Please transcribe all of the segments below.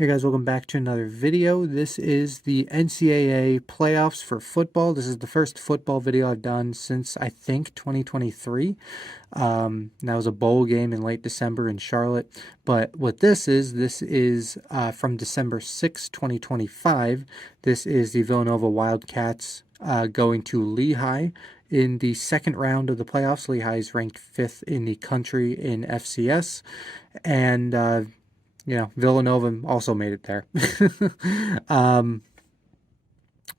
Hey guys, welcome back to another video. This is the NCAA playoffs for football. This is the first football video I've done since I think 2023. That was a bowl game in late December in Charlotte. But what this is from December 6, 2025. This is the Villanova Wildcats going to Lehigh in the second round of the playoffs. Lehigh is ranked 5th in the country in FCS. And Villanova also made it there. But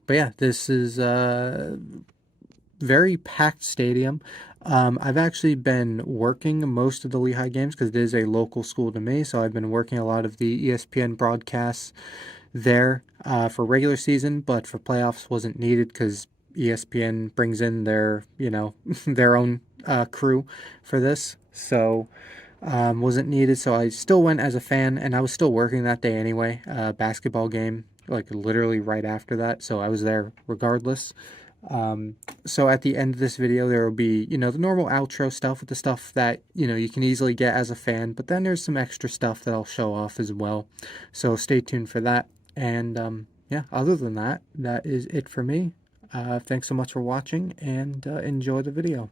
yeah, this is a very packed stadium. I've actually been working most of the Lehigh games because it is a local school to me. So I've been working a lot of the ESPN broadcasts there for regular season, but for playoffs wasn't needed because ESPN brings in their, their own crew for this. So wasn't needed, so I still went as a fan, and I was still working that day anyway. Basketball game, like literally right after that, so I was there regardless. So at the end of this video, there will be, the normal outro stuff with the stuff that, you can easily get as a fan, but then there's some extra stuff that I'll show off as well. So stay tuned for that. And yeah, other than that, that is it for me. Thanks so much for watching, and enjoy the video.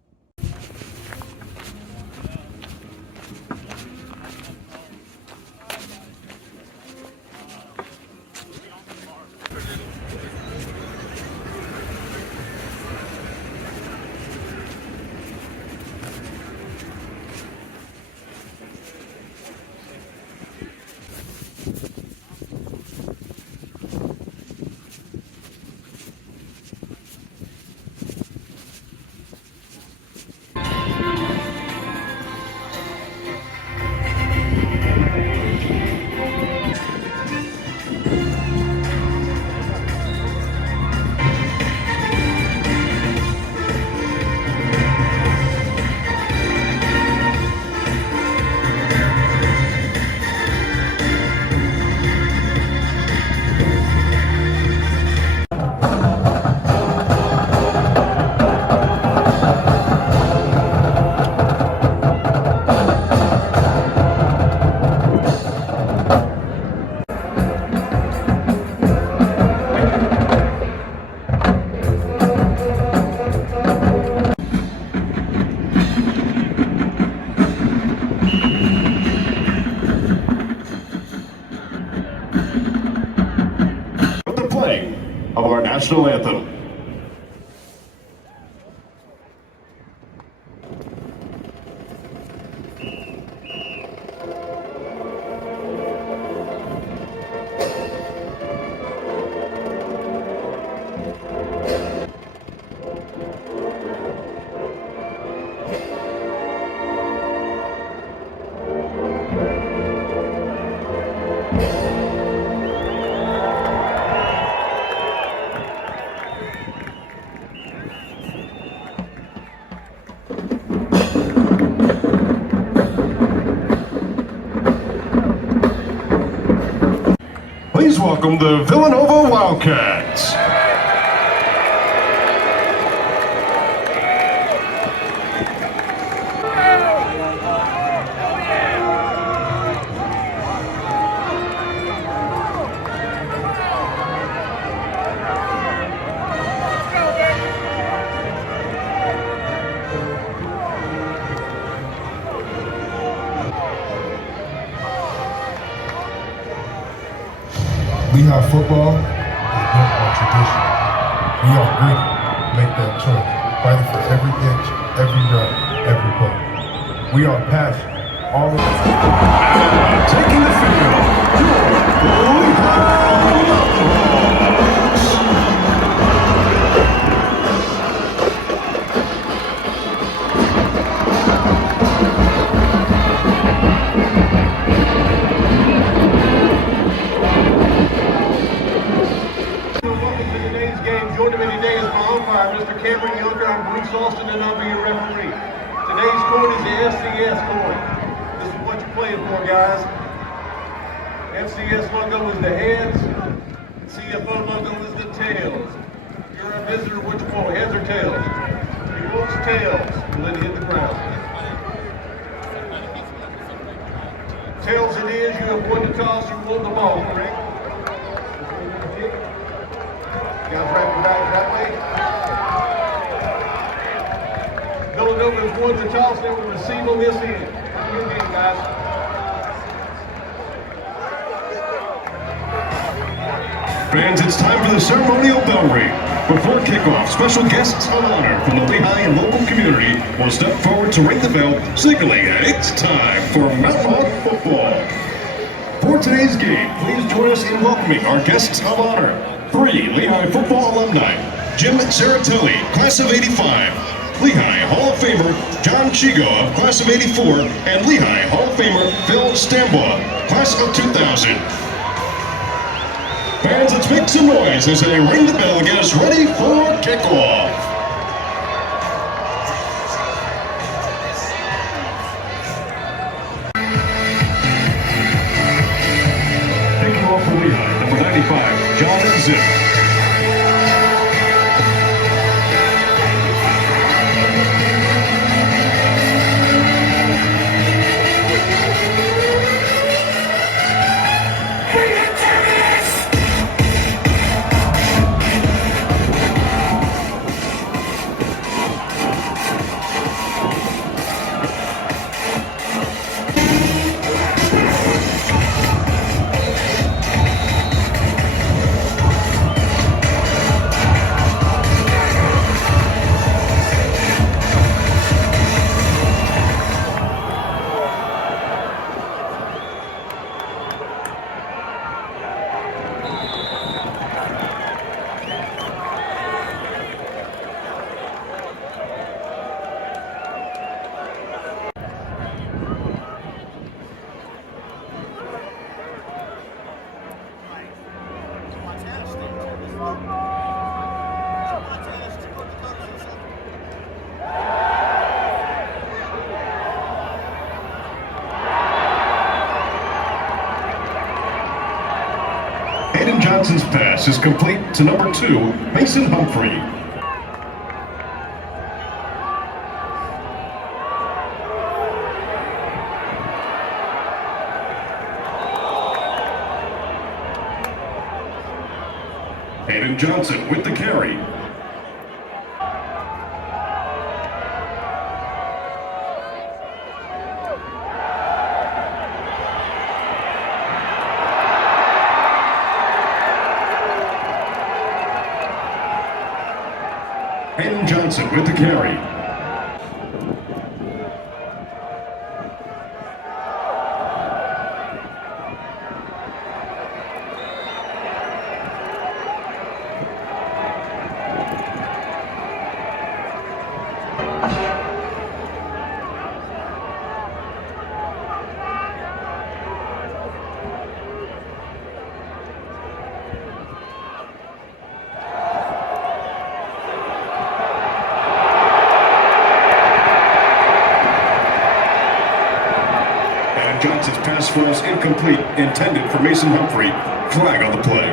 Of our national anthem. Please welcome the Villanova Wildcats. Lehigh football is built on tradition. We are gritty, make that choice, fighting for every inch, every rep, every play. We are passionate, all of us. Taking the field, your Lehigh Wildcats. Cameron Younger, I'm Bruce Austin, and I'll be your referee. Today's coin is the FCS coin. This is what you're playing for, guys. FCS logo is the heads. CFO logo is the tails. If you're a visitor, which one? Heads or tails? If you want tails, and then hit the ground. Tails it is. is you have won the toss, you won the ball, correct? You guys wrap your bags that way. Villanova has won the toss, they will receive on this end. Good game, guys. Fans, it's time for the ceremonial bell ring. Before kickoff, special guests of honor from the Lehigh and local community will step forward to ring the bell, signaling that it's time for Mountain Hawk football. For today's game, please join us in welcoming our guests of honor. 3 Lehigh football alumni, Jim Zaratelli, class of '85, Lehigh Hall of Famer John Chigo, class of '84, and Lehigh Hall of Famer Phil Stambaugh, class of 2000. Fans, let's make some noise as they ring the bell and get us ready for kickoff. Taking off for Lehigh, number 95, John Zip. Hayden Johnson's pass is complete to number 2, Mason Humphrey. Hayden Johnson with the carry. Hayden Johnson with the carry. Johnson's pass falls incomplete, intended for Mason Humphrey. Flag on the play.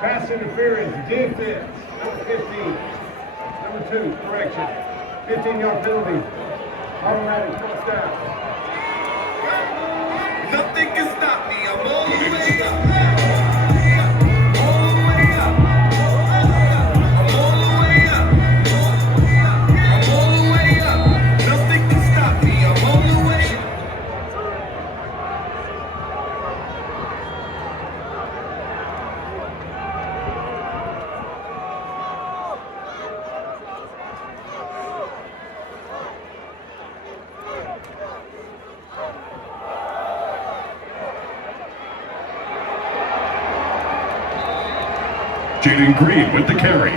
Pass interference, defense, number 15. Number 2, correction. 15-yard penalty. Automatic first down. Nothing can stop me. I'm all the way up. All the way up. I'm all the way up. I'm all the way up. Nothing can stop me. I'm all the way up. Jaden Green with the carry.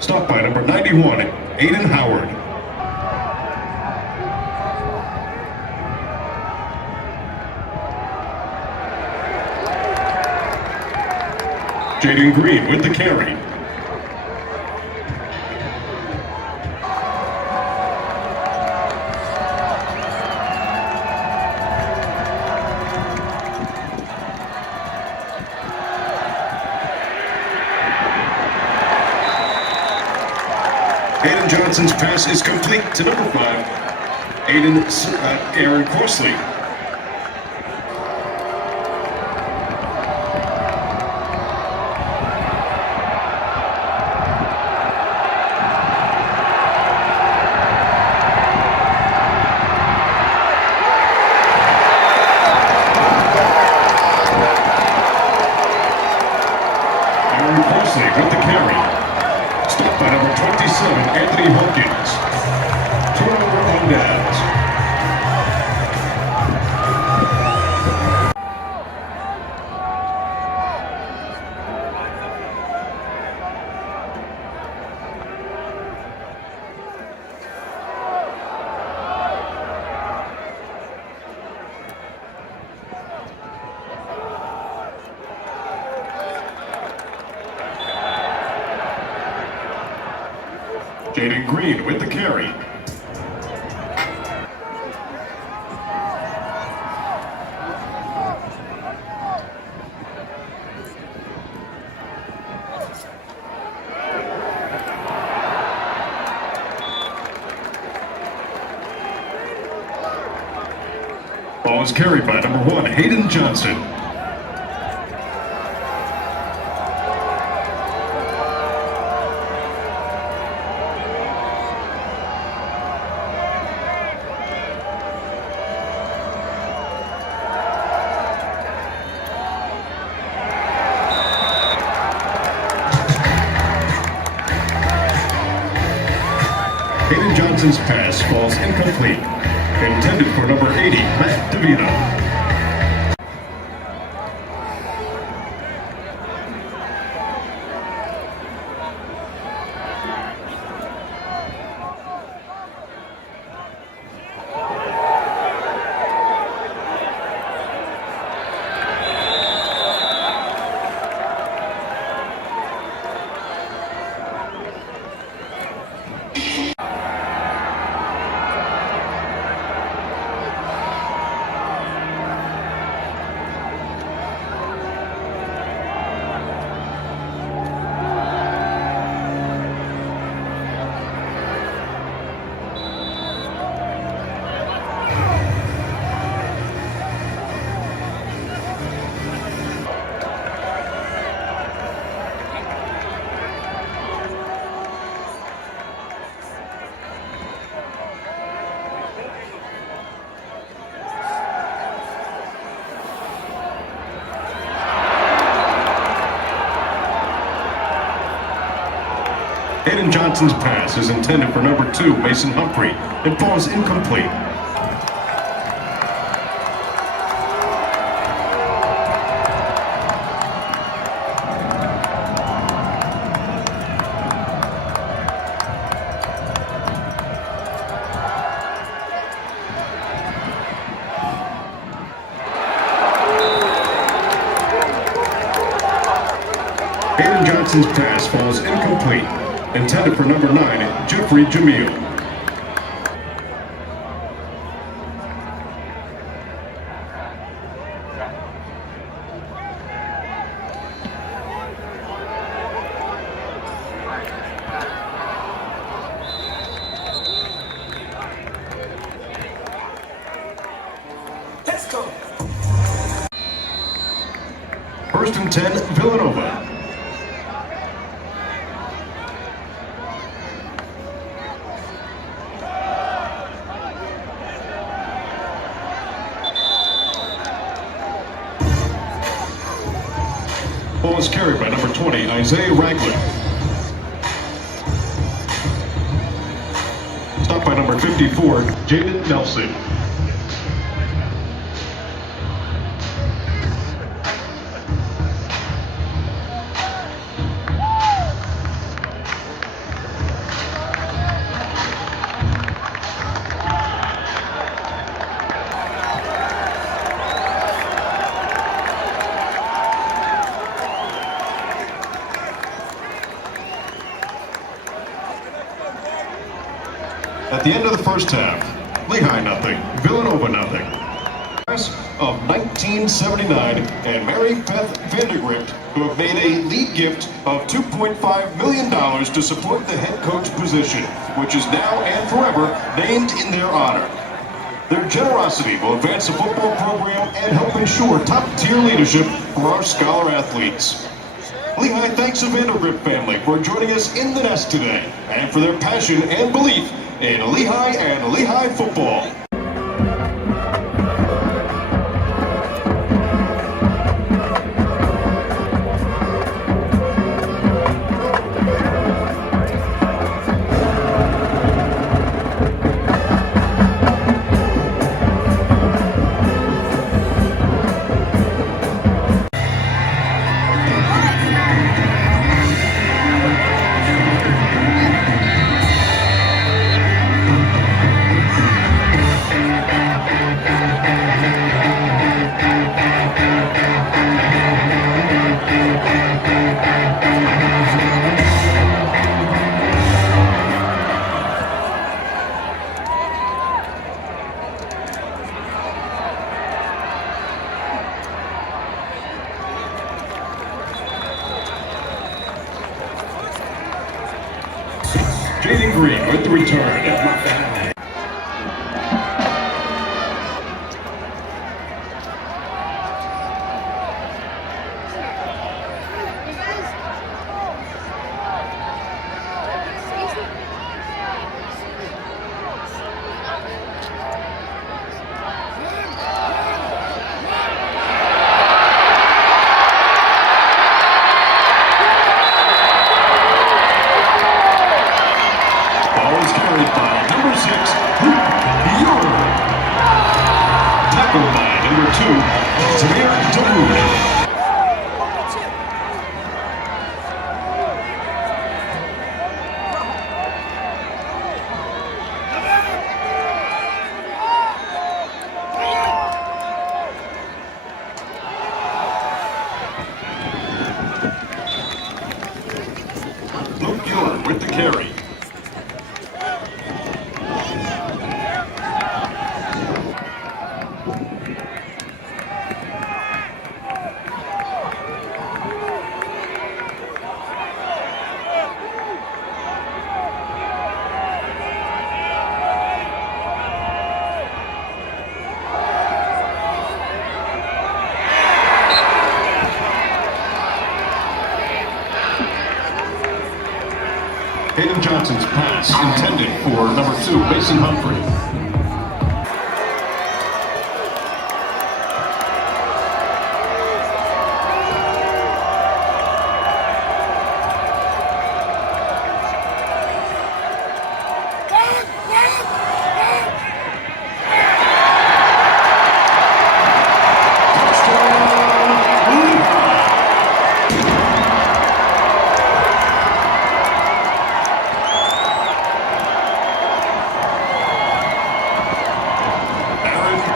Stopped by number 91, Aiden Howard. Jaden Green with the carry. Hayden Johnson's pass is complete to number 5, Aaron Crossley. Aaron Crossley with the carry. Stopped by number 27, Anthony Hawkins. Turnover on downs. Jaden Green with the carry. Ball is carried by number 1, Hayden Johnson. Hayden Johnson's pass falls incomplete. Intended for number 80, Matt DeVito. Hayden Johnson's pass is intended for number 2, Mason Humphrey. It falls incomplete. Hayden Johnson's pass falls incomplete. Intended for number 9, Jeffrey Jamil. Let's go. First and 10, Villanova. Ball is carried by number 20, Isaiah Ragland. Stopped by number 54, Jaden Nelson. At the end of the first half, Lehigh nothing, Villanova nothing. Class of 1979 and Mary Beth Vandergrift who have made a lead gift of $2.5 million to support the head coach position, which is now and forever named in their honor. Their generosity will advance the football program and help ensure top-tier leadership for our scholar athletes. Lehigh thanks the Vandergrift family for joining us in the nest today and for their passion and belief in Lehigh and Lehigh football. Jaden Green with the return. Ball is carried by number 6, Buell. Tackled by number 2, Samir Dawood. Luke Ewer with the carry. Hayden Johnson's pass intended for number 2, Mason Humphrey.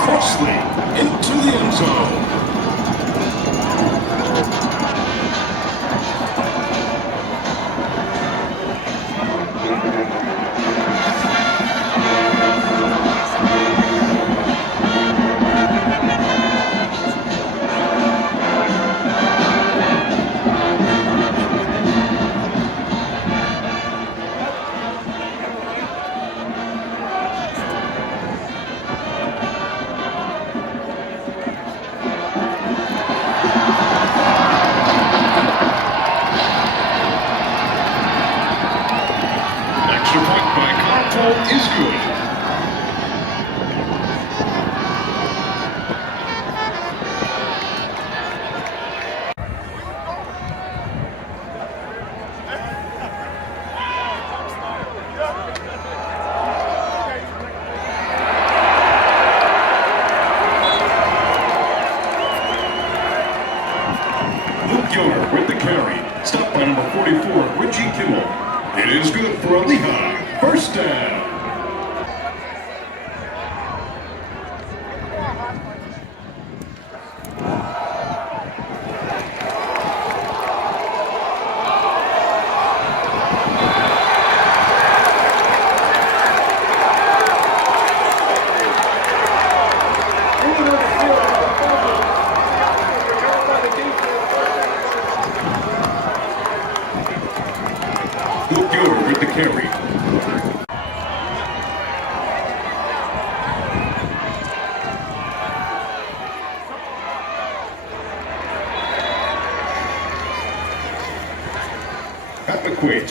Crossley into the end zone. Extra point by Tarleton is good. Luke Gilder with the carry. Stopped by number 44, Richie Kimmel. It is good for a Lehigh first down.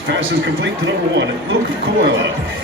Pass is complete to number 1, Luke Coella.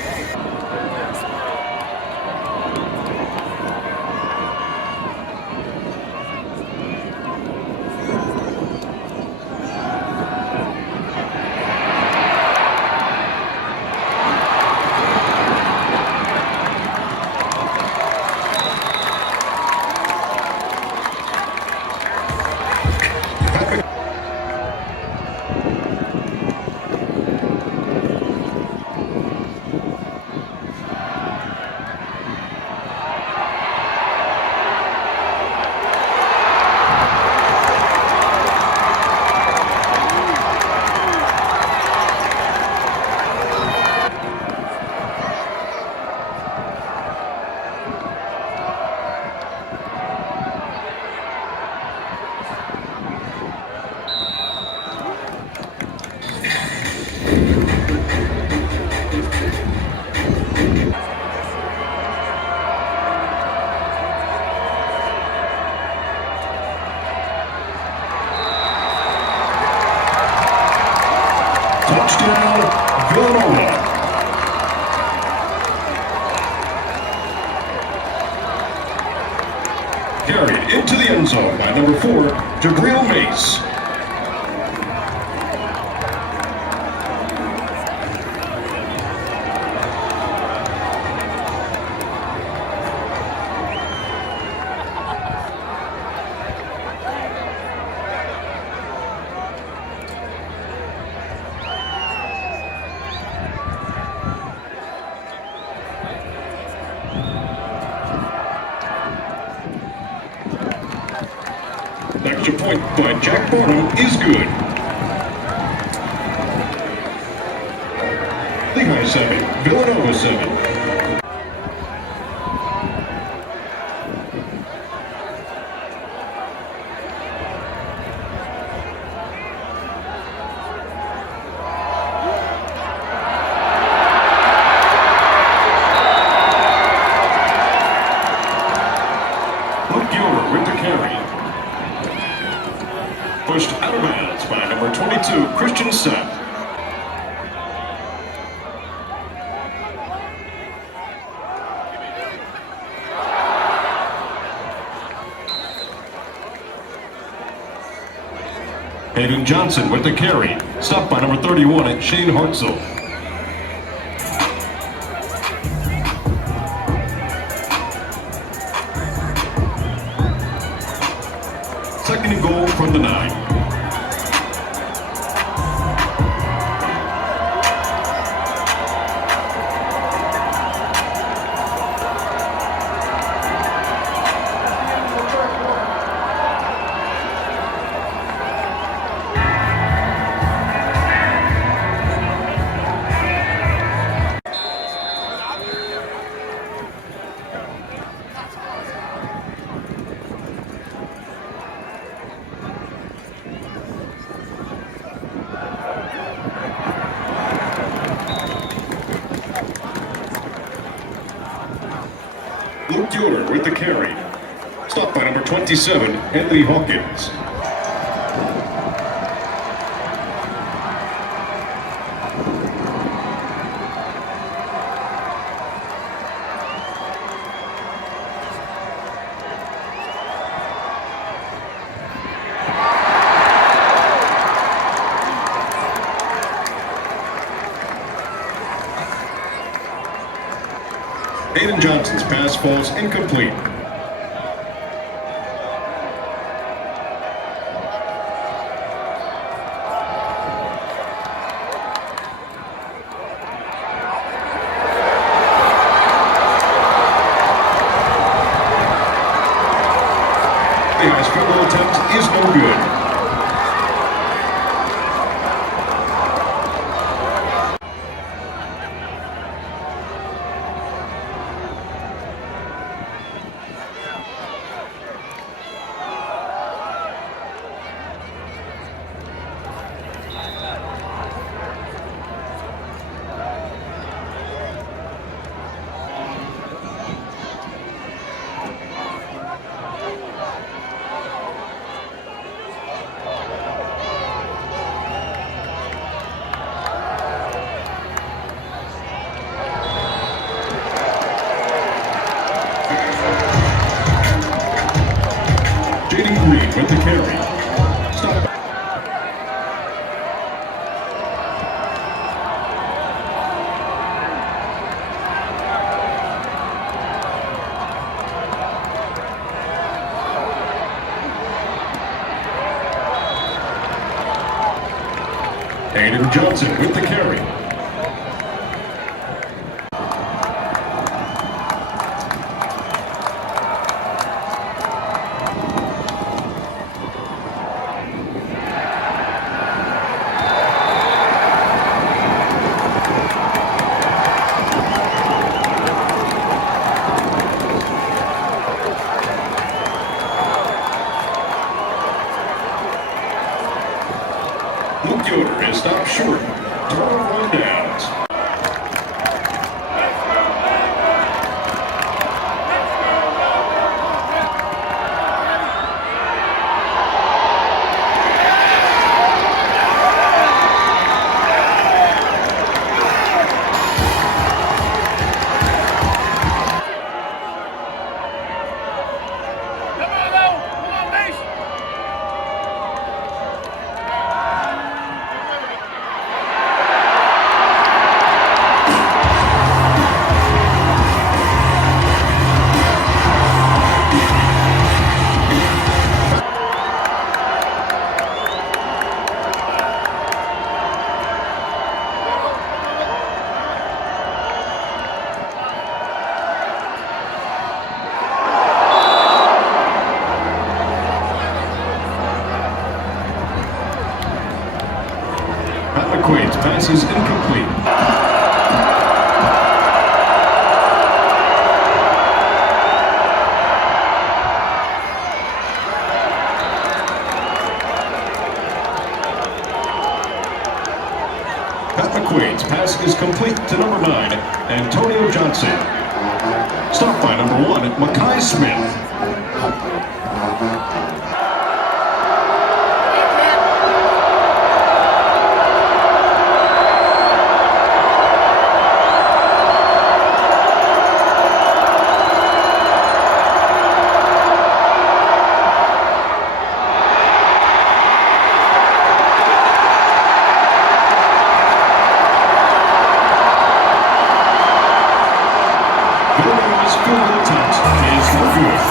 Touchdown, Villanova. Carried into the end zone by number 4, Jabril Mace. Extra point by Jack Barnum is good. Lehigh 7, Villanova 7. Luke Gilbert with the carry. Pushed out of bounds by number 22, Christian Sun. Hayden Johnson with the carry. Stopped by number 31, Shane Hartzell. Second and goal from the 9. Luke Gilbert with the carry. Stopped by number 27, Henry Hawkins. Hayden Johnson's pass falls incomplete. Lehigh's field goal attempt is no good. the carry. Stop. Aiden Johnson with the carry. Luke Yoder is stopped short. Turnover on downs. McQuaid's pass is incomplete. Pat McQuaid's pass is complete to number 9, Antonio Johnson. Stopped by number 1, Makai Smith. Villanova's field goal attempt is no good.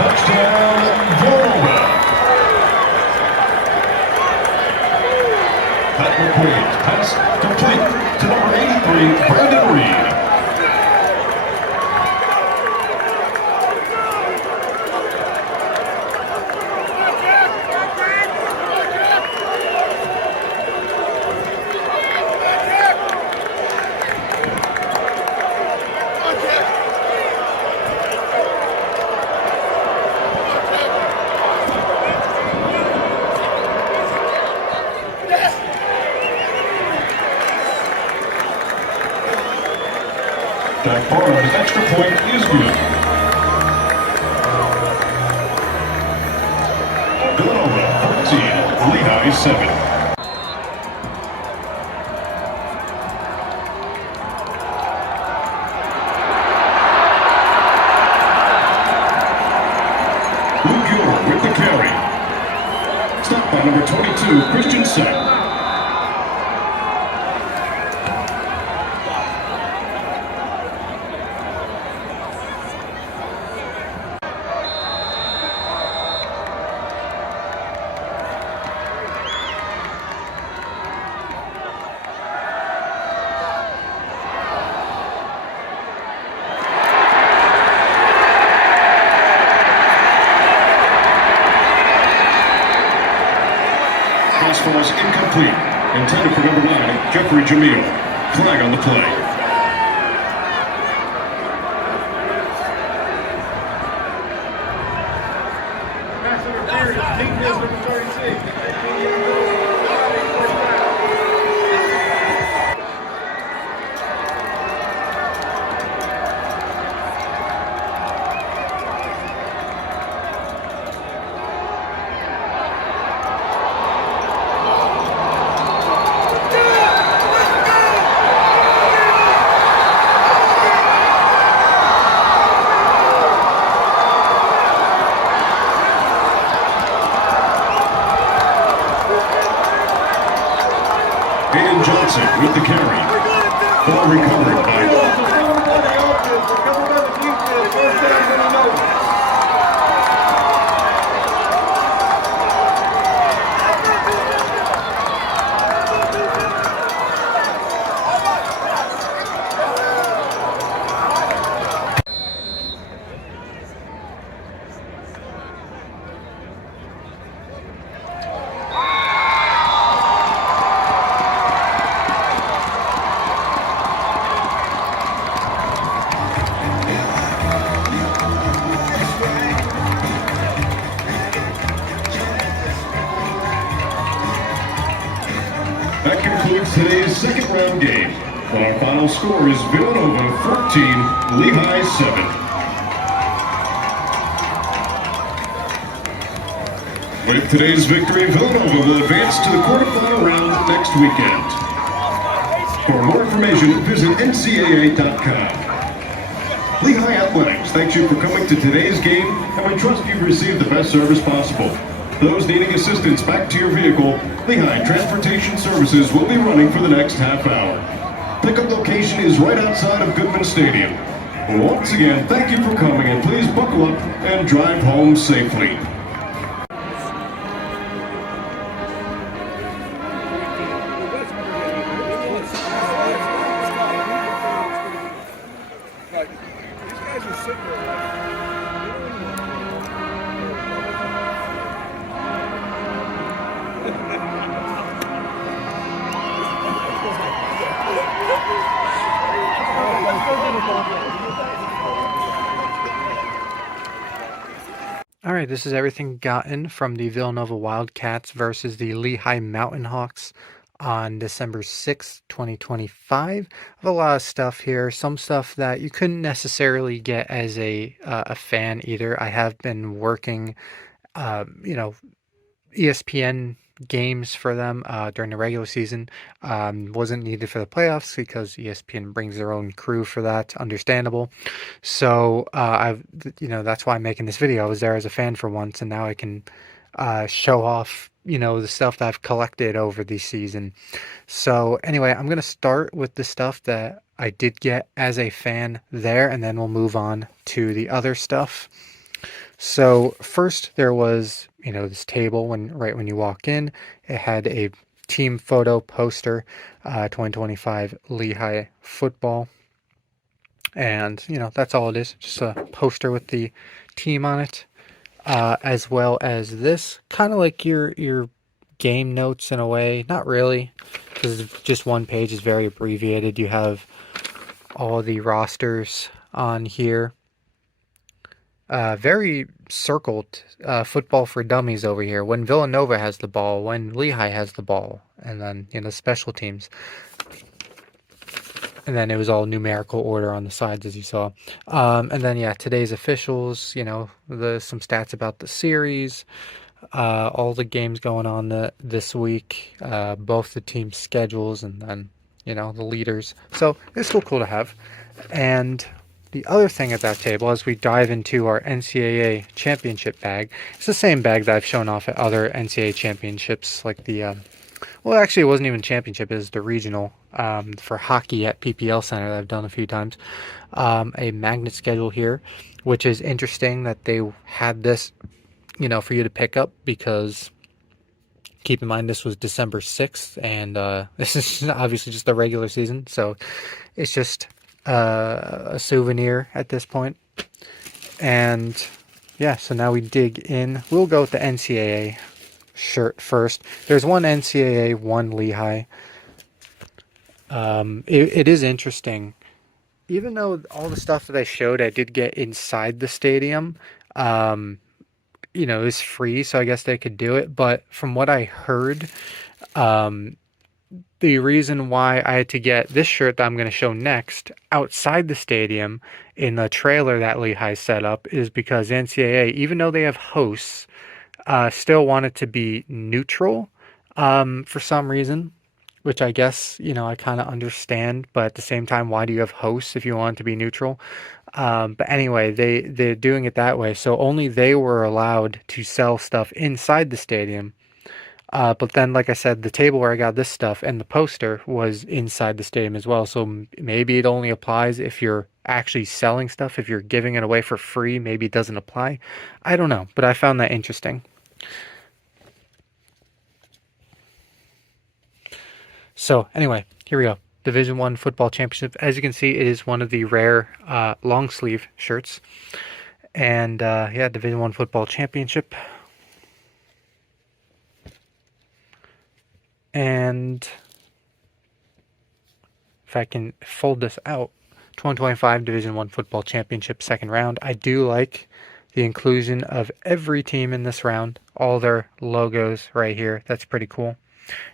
Touchdown, Villanova. Pat McQuaid's pass complete to number 83, Brandon Reed. That Barnard's extra point is good. Villanova 14, Lehigh 7. Luke Yoder with the carry. Stopped by number 22, Christian Sack. Intended for number 9, Jeffrey Jamil. Flag on the play. Johnson with the carry. Ball recovered by That concludes today's second round game. Our final score is Villanova 14, Lehigh 7. With today's victory, Villanova will advance to the quarterfinal round next weekend. For more information, visit ncaa.com. Lehigh Athletics thanks you for coming to today's game, and we trust you've received the best service possible. Those needing assistance back to your vehicle, Lehigh Transportation Services will be running for the next half hour. Pickup location is right outside of Goodman Stadium. Once again, thank you for coming, and please buckle up and drive home safely. All right, this is everything gotten from the Villanova Wildcats versus the Lehigh Mountain Hawks on December 6th, 2025. I have a lot of stuff here, some stuff that you couldn't necessarily get as a fan either. I have been working, ESPN games for them during the regular season. Wasn't needed for the playoffs because ESPN brings their own crew for that. Understandable. So that's why I'm making this video. I was there as a fan for once, and now I can show off the stuff that I've collected over the season. So anyway, I'm gonna start with the stuff that I did get as a fan there, and then we'll move on to the other stuff. So first there was, this table right when you walk in. It had a team photo poster, 2025 Lehigh football. And, that's all it is. Just a poster with the team on it. As well as this, kind of like your game notes in a way. Not really, because just one page is very abbreviated. You have all the rosters on here. Very circled football for dummies over here. When Villanova has the ball, when Lehigh has the ball, and then special teams. And then it was all numerical order on the sides, as you saw. And then today's officials. Some stats about the series, all the games going on this week, both the team schedules, and then the leaders. So it's still cool to have. And the other thing at that table, as we dive into our NCAA championship bag, it's the same bag that I've shown off at other NCAA championships, like the, well, actually, it wasn't even championship, it was the regional for hockey at PPL Center that I've done a few times. A magnet schedule here, which is interesting that they had this, for you to pick up, because keep in mind this was December 6th, and this is obviously just the regular season, so it's just a souvenir at this point. And so now we dig in. We'll go with the NCAA shirt first. There's one NCAA, one Lehigh. It is interesting. Even though all the stuff that I showed, I did get inside the stadium. Um, it was free, so I guess they could do it. But from what I heard, um, the reason why I had to get this shirt that I'm going to show next outside the stadium in the trailer that Lehigh set up is because NCAA, even though they have hosts, still want it to be neutral for some reason, which I guess, I kind of understand. But at the same time, why do you have hosts if you want it to be neutral? But anyway, they're doing it that way. So only they were allowed to sell stuff inside the stadium. But then, like I said, the table where I got this stuff and the poster was inside the stadium as well. So maybe it only applies if you're actually selling stuff. If you're giving it away for free, maybe it doesn't apply. I don't know, but I found that interesting. So anyway, here we go. Division One football championship. As you can see, it is one of the rare long sleeve shirts. And yeah, Division One football championship. And if I can fold this out, 2025 Division One football championship second round. I do like the inclusion of every team in this round, all their logos right here. That's pretty cool.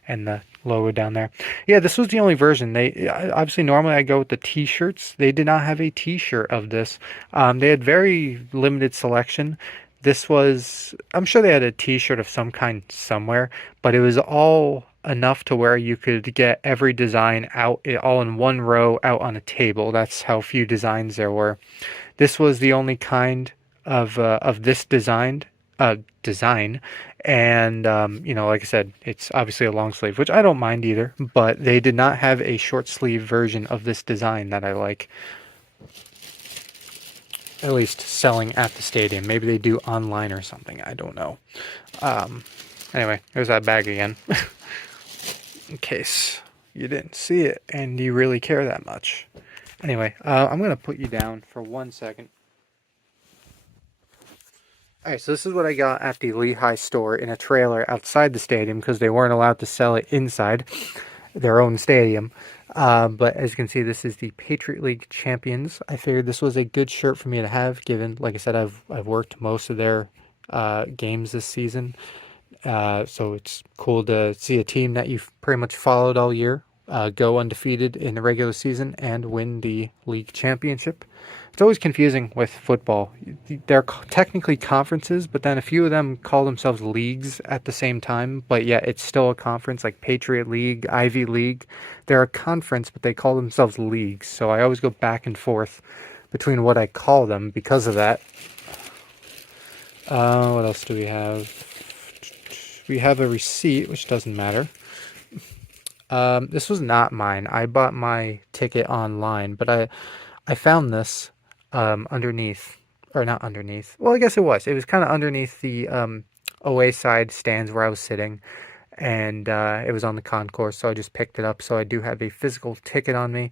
And the logo down there. Yeah, this was the only version. They obviously normally I go with the t-shirts. They did not have a t-shirt of this. They had very limited selection. This was, I'm sure they had a t-shirt of some kind somewhere, but it was all enough to where you could get every design out all in one row out on a table. That's how few designs there were. This was the only kind of this design, and like I said, it's obviously a long sleeve, which I don't mind either, but they did not have a short sleeve version of this design that I like, at least selling at the stadium. Maybe they do online or something, I don't know. Anyway, there's that bag again. In case you didn't see it and you really care that much. Anyway, I'm going to put you down for 1 second. Alright, so this is what I got at the Lehigh store in a trailer outside the stadium because they weren't allowed to sell it inside their own stadium. But as you can see, this is the Patriot League champions. I figured this was a good shirt for me to have, given, like I said, I've worked most of their games this season. So it's cool to see a team that you've pretty much followed all year go undefeated in the regular season and win the league championship. It's always confusing with football. They're technically conferences, but then a few of them call themselves leagues at the same time, but yet it's still a conference, like Patriot League, Ivy League. They're a conference, but they call themselves leagues. So I always go back and forth between what I call them because of that. What else do we have? We have a receipt, which doesn't matter. This was not mine. I bought my ticket online, but I found this underneath, or not underneath. Well, I guess it was. It was kind of underneath the away side stands where I was sitting, and it was on the concourse, so I just picked it up. So I do have a physical ticket on me.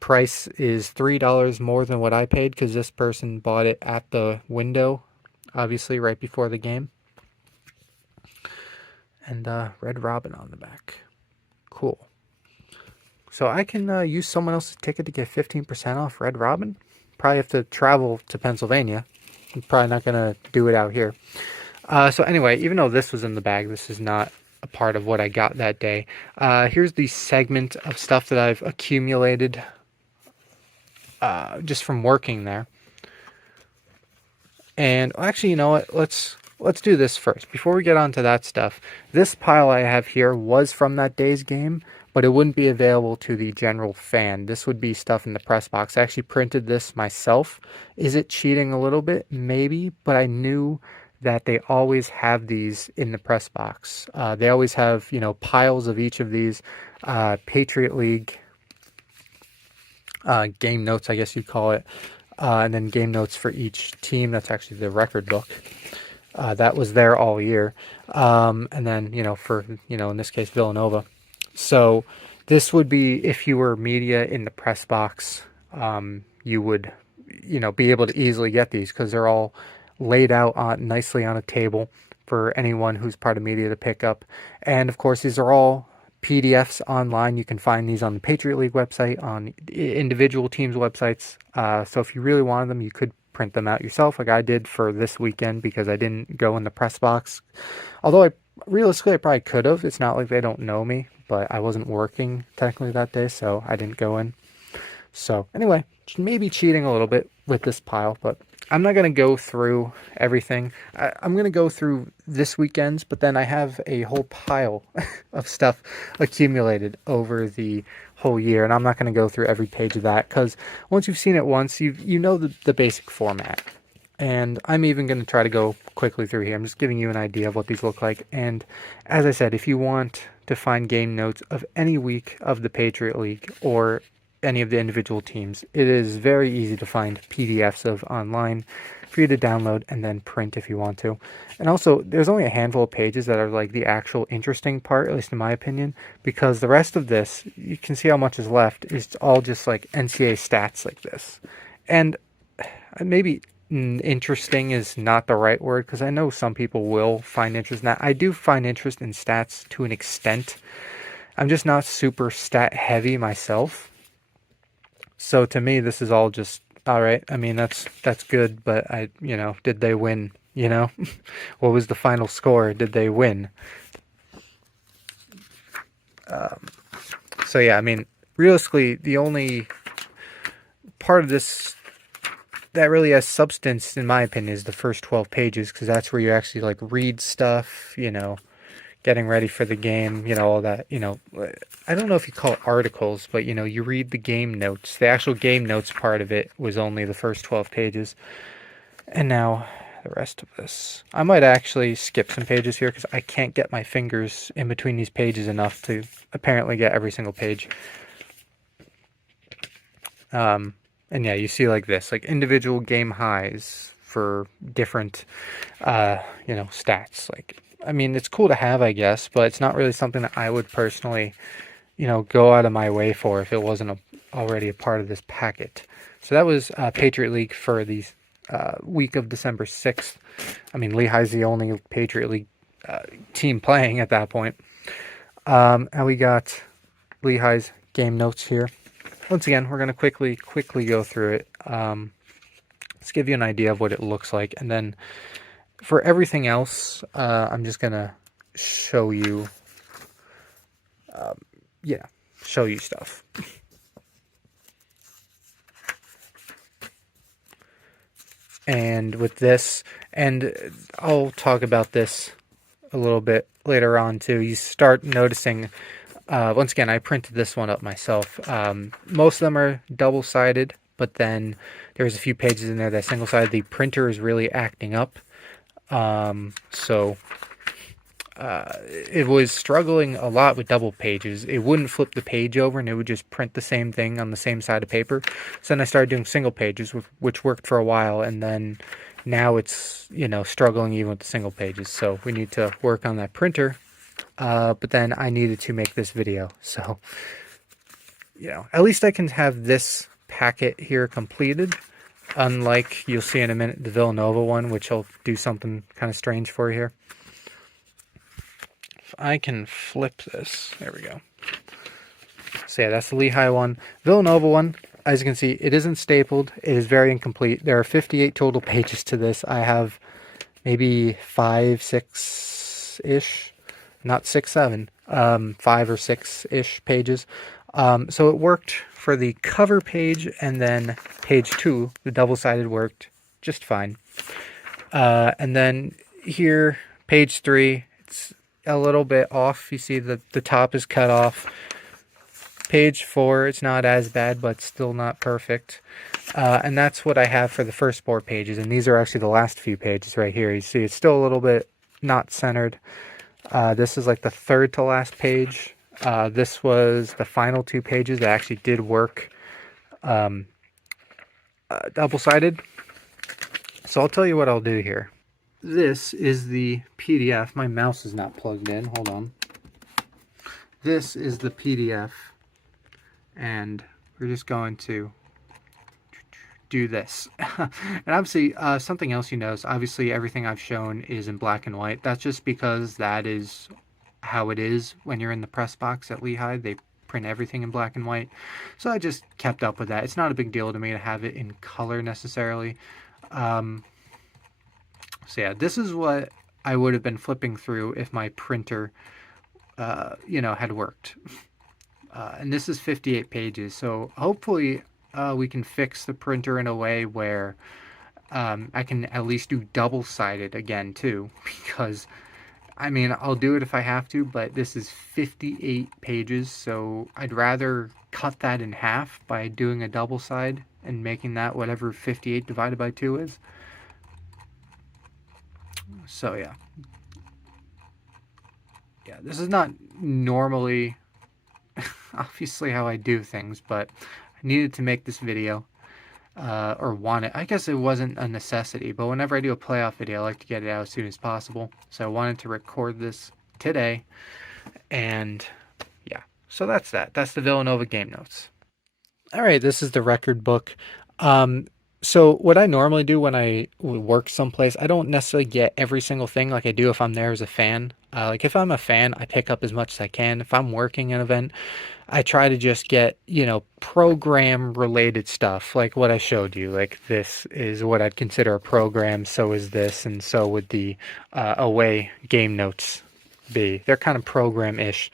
Price is $3 more than what I paid because this person bought it at the window, obviously right before the game. And Red Robin on the back. Cool. So I can use someone else's ticket to get 15% off Red Robin. Probably have to travel to Pennsylvania. I'm probably not going to do it out here. So anyway, even though this was in the bag, this is not a part of what I got that day. Here's the segment of stuff that I've accumulated just from working there. And actually, you know what? Let's do this first. Before we get on to that stuff, this pile I have here was from that day's game, but it wouldn't be available to the general fan. This would be stuff in the press box. I actually printed this myself. Is it cheating a little bit? Maybe, but I knew that they always have these in the press box. They always have, piles of each of these Patriot League game notes, I guess you'd call it, and then game notes for each team. That's actually the record book. That was there all year. And then, for, in this case, Villanova. So this would be, if you were media in the press box, you would, be able to easily get these because they're all laid out nicely on a table. for anyone who's part of media to pick up. And of course, these are all PDFs online. You can find these on the Patriot League website, on individual teams' websites. So if you really wanted them, you could print them out yourself, like I did for this weekend, because I didn't go in the press box. Although realistically, I probably could have. It's not like they don't know me, but I wasn't working technically that day, so I didn't go in. So anyway, maybe cheating a little bit with this pile, but I'm not going to go through everything. I'm going to go through this weekend's, but then I have a whole pile of stuff accumulated over the whole year, and I'm not going to go through every page of that, because once you've seen it once, you know the basic format. And I'm even going to try to go quickly through here. I'm just giving you an idea of what these look like. And as I said, if you want to find game notes of any week of the Patriot League or any of the individual teams, it is very easy to find PDFs of online for you to download and then print if you want to. And also, there's only a handful of pages that are like the actual interesting part, at least in my opinion, because the rest of this, you can see how much is left, is all just like NCAA stats like this. And maybe interesting is not the right word, because I know some people will find interest in that. I do find interest in stats to an extent. I'm just not super stat heavy myself. So to me, this is all just, all right. I mean, that's good, but did they win? What was the final score? Did they win? So yeah, I mean, realistically, the only part of this that really has substance, in my opinion, is the first 12 pages, because that's where you actually like read stuff, getting ready for the game, all that, I don't know if you call it articles, but you read the game notes. The actual game notes part of it was only the first 12 pages. And now the rest of this. I might actually skip some pages here, because I can't get my fingers in between these pages enough to apparently get every single page. And yeah, you see like this, like individual game highs for different, stats. Like, I mean, it's cool to have, I guess, but it's not really something that I would personally, go out of my way for if it wasn't already a part of this packet. So that was Patriot League for the week of December 6th. I mean, Lehigh's the only Patriot League team playing at that point. And we got Lehigh's game notes here. Once again, we're going to quickly go through it. Let's give you an idea of what it looks like. And then for everything else, I'm just going to show you, show you stuff. And with this, and I'll talk about this a little bit later on too, you start noticing, once again, I printed this one up myself. Most of them are double-sided, but then there's a few pages in there that single-sided. The printer is really acting up. It was struggling a lot with double pages. It wouldn't flip the page over, and it would just print the same thing on the same side of paper. So then I started doing single pages, which worked for a while, and then now it's, struggling even with the single pages. So we need to work on that printer. But then I needed to make this video. So, at least I can have this packet here completed. Unlike, you'll see in a minute, the Villanova one, which will do something kind of strange for you here. If I can flip this, there we go. So yeah, that's the Lehigh one. Villanova one, as you can see, it isn't stapled. It is very incomplete. There are 58 total pages to this. I have maybe 5, 6-ish, not 6, 7, 5 or 6-ish pages. So it worked for the cover page, and then page 2, the double-sided, worked just fine. And then here, page 3, it's a little bit off. You see the top is cut off. Page 4, it's not as bad, but still not perfect. And that's what I have for the first 4 pages, and these are actually the last few pages right here. You see it's still a little bit not centered. This is like the third to last page. This was the final 2 pages that actually did work double-sided. So I'll tell you what I'll do here. This is the PDF. My mouse is not plugged in. Hold on. This is the PDF. And we're just going to do this. And obviously, something else you notice, obviously everything I've shown is in black and white. That's just because that is how it is when you're in the press box at Lehigh. They print everything in black and white. So I just kept up with that. It's not a big deal to me to have it in color necessarily. So yeah, this is what I would have been flipping through if my printer, had worked. And this is 58 pages. So hopefully we can fix the printer in a way where I can at least do double-sided again too, because I mean, I'll do it if I have to, but this is 58 pages, so I'd rather cut that in half by doing a double side and making that whatever 58 divided by 2 is. So yeah. Yeah, this is not normally obviously how I do things, but I needed to make this video. Or wanted. I guess it wasn't a necessity, but whenever I do a playoff video, I like to get it out as soon as possible. So I wanted to record this today, and yeah. So that's that. That's the Villanova game notes. All right, this is the record book. So what I normally do when I work someplace, I don't necessarily get every single thing like I do if I'm there as a fan. Like if I'm a fan, I pick up as much as I can. If I'm working an event, I try to just get, program related stuff like what I showed you. Like this is what I'd consider a program. So is this. And so would the away game notes be. They're kind of program-ish.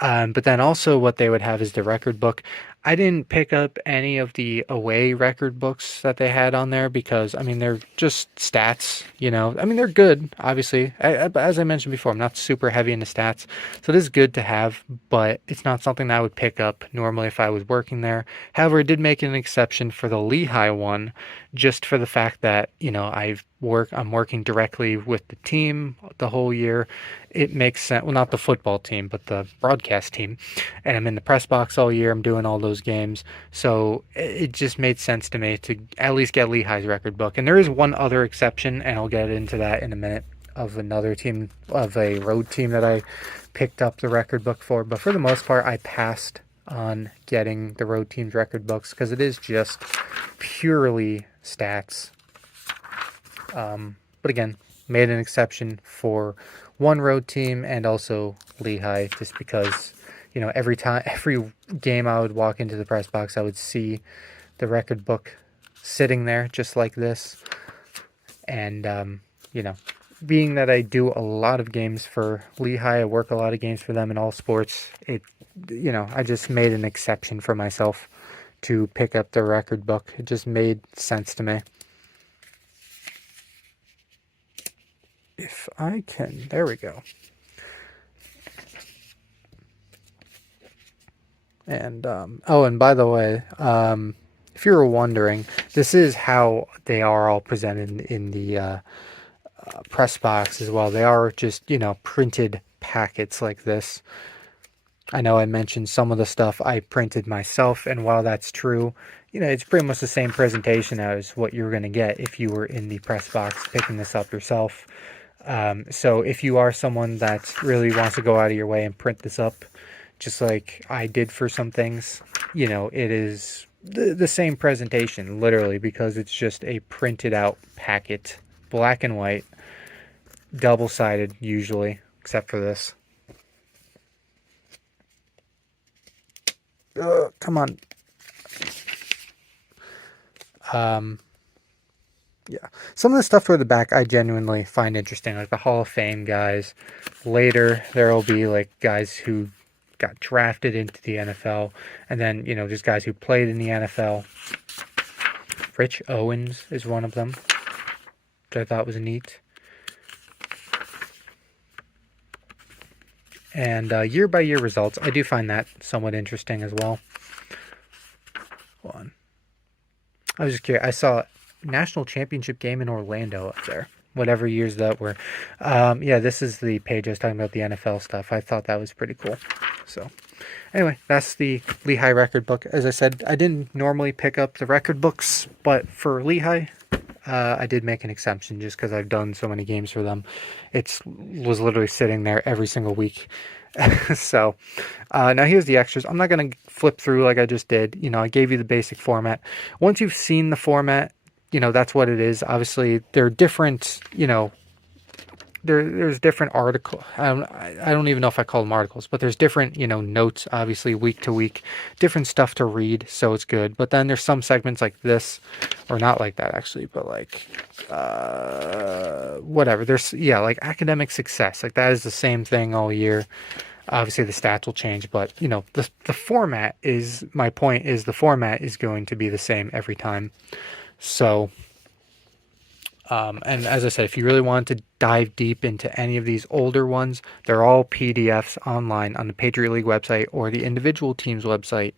But then also what they would have is the record book. I didn't pick up any of the away record books that they had on there because, I mean, they're just stats, I mean, they're good, obviously. As I mentioned before, I'm not super heavy into stats, so it is good to have, but it's not something that I would pick up normally if I was working there. However, I did make an exception for the Lehigh one, just for the fact that, I'm working directly with the team the whole year. It makes sense. Well, not the football team, but the broadcast team. And I'm in the press box all year. I'm doing all those games. So it just made sense to me to at least get Lehigh's record book. And there is one other exception, and I'll get into that in a minute, of another team, of a road team that I picked up the record book for. But for the most part, I passed on getting the road team's record books because it is just purely stats. But again, made an exception for one road team and also Lehigh, just because, every game I would walk into the press box, I would see the record book sitting there just like this. And, being that I do a lot of games for Lehigh, I work a lot of games for them in all sports, I just made an exception for myself to pick up the record book. It just made sense to me. If I can, there we go. And, and by the way, if you were wondering, this is how they are all presented in the press box as well. They are just, printed packets like this. I know I mentioned some of the stuff I printed myself, and while that's true, it's pretty much the same presentation as what you're going to get if you were in the press box picking this up yourself. So if you are someone that really wants to go out of your way and print this up, just like I did for some things, it is the same presentation, literally, because it's just a printed out packet, black and white, double-sided usually, except for this. Come on. Yeah, some of the stuff toward the back I genuinely find interesting, like the Hall of Fame guys. Later, there will be like guys who got drafted into the NFL, and then, just guys who played in the NFL. Rich Owens is one of them, which I thought was neat. And year-by-year results, I do find that somewhat interesting as well. Hold on. I was just curious. I saw national championship game in Orlando up there, whatever years that were. Yeah, this is the page I was talking about, the NFL stuff. I thought that was pretty cool. So anyway, that's the Lehigh record book. As I said, I didn't normally pick up the record books, but for Lehigh, I did make an exception just because I've done so many games for them. It was literally sitting there every single week. So now here's the extras. I'm not going to flip through like I just did. I gave you the basic format. Once you've seen the format, that's what it is. Obviously, there are different, there's different articles. I don't even know if I call them articles, but there's different, notes, obviously, week to week, different stuff to read, so it's good. But then there's some segments like this, or not like that, actually, but like, whatever. There's, like academic success. Like that is the same thing all year. Obviously, the stats will change, but, the format is, my point is the format is going to be the same every time. So... and as I said, if you really want to dive deep into any of these older ones, they're all PDFs online on the Patriot League website or the individual team's website.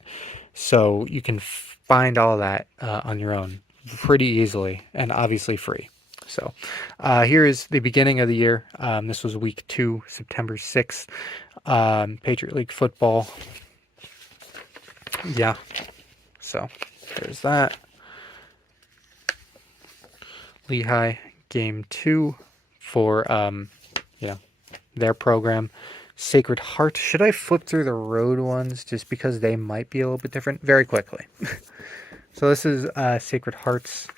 So you can find all that on your own pretty easily and obviously free. So here is the beginning of the year. This was week 2, September 6th. Patriot League football. Yeah. So there's that. Lehigh game 2 for their program. Sacred Heart. Should I flip through the road ones just because they might be a little bit different? Very quickly. So this is Sacred Heart's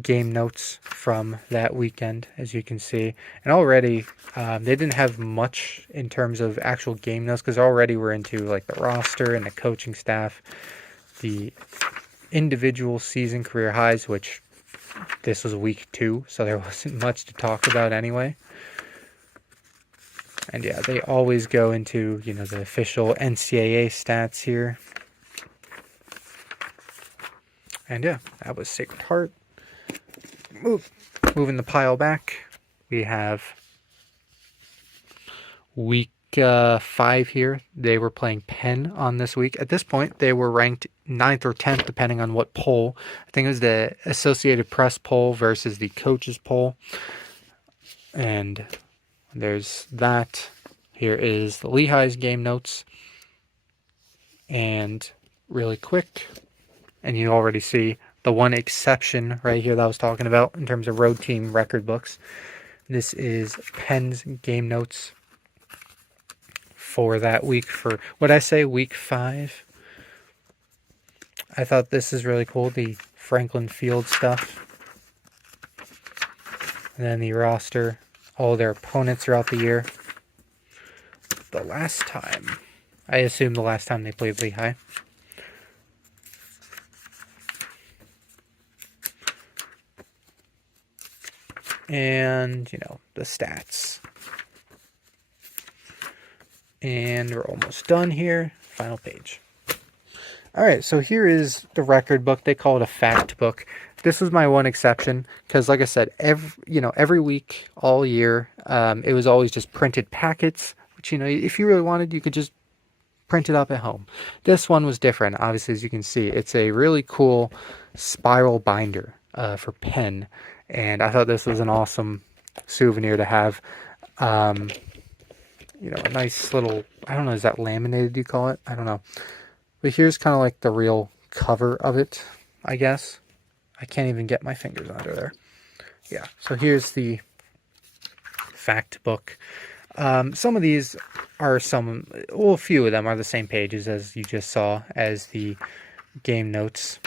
game notes from that weekend, as you can see. And already they didn't have much in terms of actual game notes because already we're into like the roster and the coaching staff, the individual season career highs, which this was week 2, so there wasn't much to talk about anyway. And yeah, they always go into, the official NCAA stats here. And yeah, that was Sacred Heart. Moving the pile back, we have week 5 here. They were playing Penn on this week. At this point, they were ranked 9th or 10th, depending on what poll. I think it was the Associated Press poll versus the coaches poll. And there's that. Here is the Lehigh's game notes. And really quick, and you already see the one exception right here that I was talking about in terms of road team record books. This is Penn's game notes for that week, for what I say, week 5. I thought this is really cool, the Franklin Field stuff. And then the roster, all their opponents throughout the year. The last time, I assume the last time they played Lehigh. And, the stats. And we're almost done here. Final page. All right, so here is the record book. They call it a fact book. This was my one exception because, like I said, every week, all year, it was always just printed packets, which, if you really wanted, you could just print it up at home. This one was different. Obviously, as you can see, it's a really cool spiral binder for Penn, and I thought this was an awesome souvenir to have. A nice little, I don't know, is that laminated you call it? I don't know. But here's kind of like the real cover of it, I guess. I can't even get my fingers under there. Yeah, so here's the fact book. Some of these are a few of them are the same pages as you just saw as the game notes.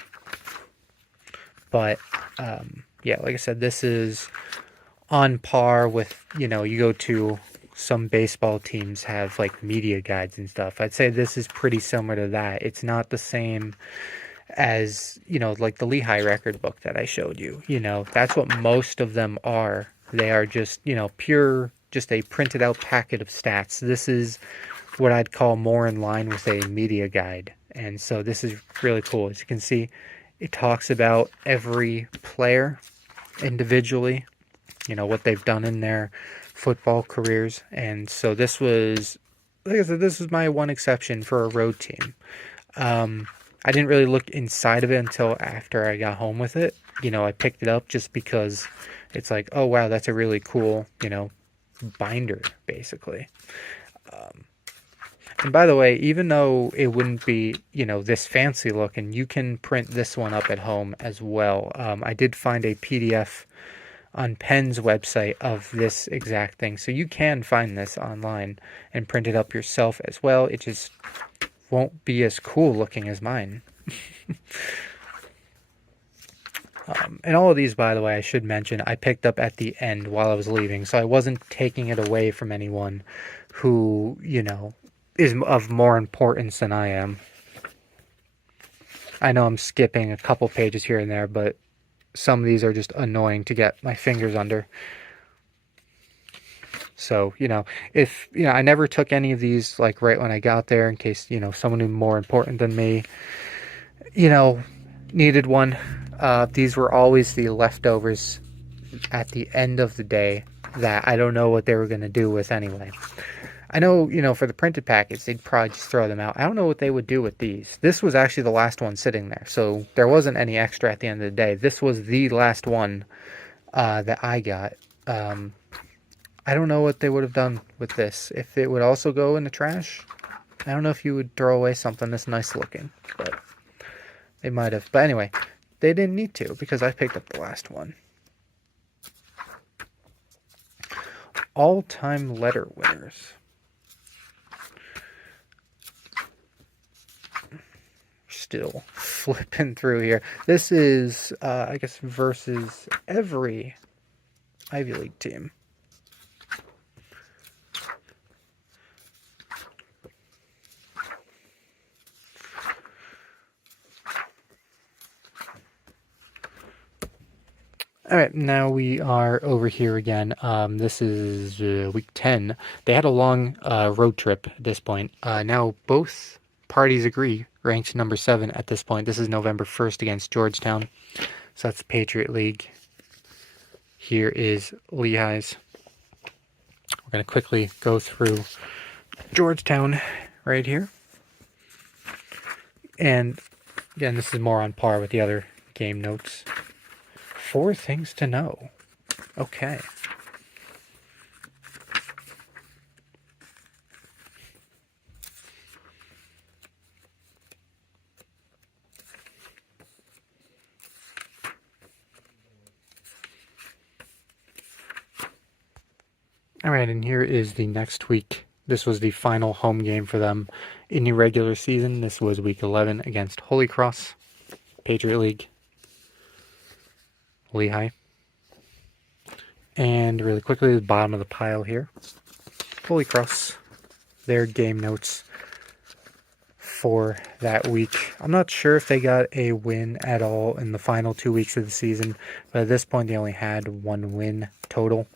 But, like I said, this is on par with, you go to some baseball teams have like media guides and stuff. I'd say this is pretty similar to that. It's not the same as, like the Lehigh record book that I showed you. That's what most of them are. They are just, pure, just a printed out packet of stats. This is what I'd call more in line with a media guide. And so this is really cool. As you can see, it talks about every player individually, what they've done in their football careers. And so this was, like I said, this was my one exception for a road team. I didn't really look inside of it until after I got home with it. I picked it up just because it's like, oh wow, that's a really cool, binder, basically. And by the way, even though it wouldn't be, this fancy looking, you can print this one up at home as well. I did find a PDF on Penn's website of this exact thing. So you can find this online and print it up yourself as well. It just won't be as cool looking as mine. And all of these, by the way, I should mention, I picked up at the end while I was leaving. So I wasn't taking it away from anyone who, is of more importance than I am. I know I'm skipping a couple pages here and there, but some of these are just annoying to get my fingers under. So, if, I never took any of these, like, right when I got there in case, someone who more important than me, needed one. These were always the leftovers at the end of the day that I don't know what they were going to do with anyway. I know, for the printed packets, they'd probably just throw them out. I don't know what they would do with these. This was actually the last one sitting there, so there wasn't any extra at the end of the day. This was the last one that I got. I don't know what they would have done with this. If it would also go in the trash, I don't know if you would throw away something this nice looking, but they might have. But anyway, they didn't need to because I picked up the last one. All-time letter winners. Still flipping through here. This is, I guess, versus every Ivy League team. All right, now we are over here again. This is week 10. They had a long road trip at this point. Now both parties agree, ranked number 7 at this point. This is November 1st against Georgetown. So that's the Patriot League. Here is Lehigh's. We're going to quickly go through Georgetown right here. And again, this is more on par with the other game notes. 4 things to know. Okay. All right, and here is the next week. This was the final home game for them in the regular season. This was week 11 against Holy Cross, Patriot League, Lehigh. And really quickly, the bottom of the pile here, Holy Cross, their game notes for that week. I'm not sure if they got a win at all in the final 2 weeks of the season, but at this point they only had 1 win total.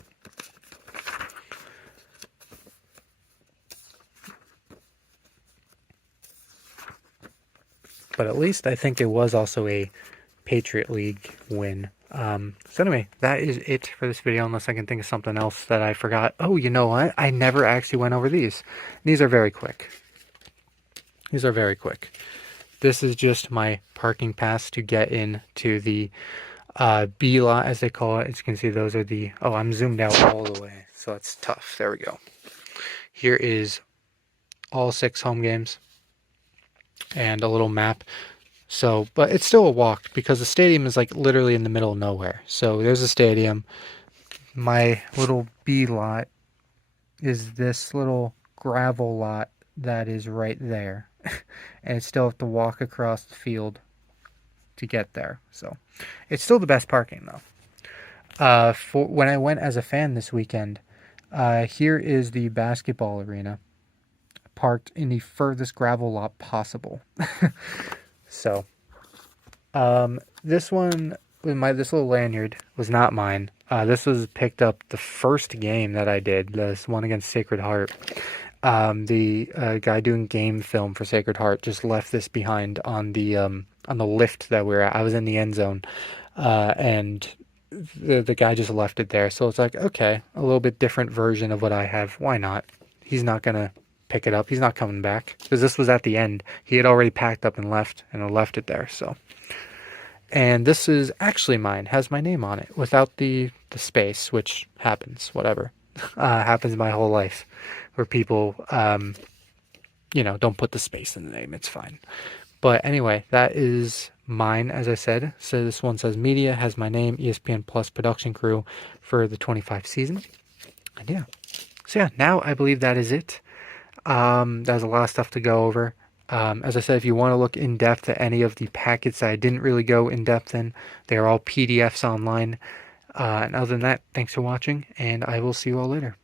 But at least I think it was also a Patriot League win. So anyway, that is it for this video, unless I can think of something else that I forgot. Oh, you know what? I never actually went over these. These are very quick. These are very quick. This is just my parking pass to get into the B lot, as they call it. As you can see, those are the... Oh, I'm zoomed out all the way, so it's tough. There we go. Here is all 6 home games and a little map. So, but it's still a walk because the stadium is like literally in the middle of nowhere. So there's a stadium. My little B lot is this little gravel lot that is right there. And I still have to walk across the field to get there. So it's still the best parking though. For when I went as a fan this weekend, here is the basketball arena, parked in the furthest gravel lot possible. So, this one, this little lanyard was not mine. This was picked up the first game that I did, this one against Sacred Heart. The guy doing game film for Sacred Heart just left this behind on the lift that we were at. I was in the end zone, and the guy just left it there. So it's like, okay, a little bit different version of what I have. Why not? He's not gonna pick it up. He's not coming back because this was at the end. He had already packed up and left it there. So, and this is actually mine. Has my name on it without the space, which happens. Whatever, happens my whole life, where people don't put the space in the name. It's fine. But anyway, that is mine, as I said. So this one says media, has my name, ESPN Plus production crew for the 25 season. And yeah. So yeah, now I believe that is it. There's a lot of stuff to go over. As I said, if you want to look in depth at any of the packets that I didn't really go in depth in, they're all PDFs online. And other than that, thanks for watching, and I will see you all later.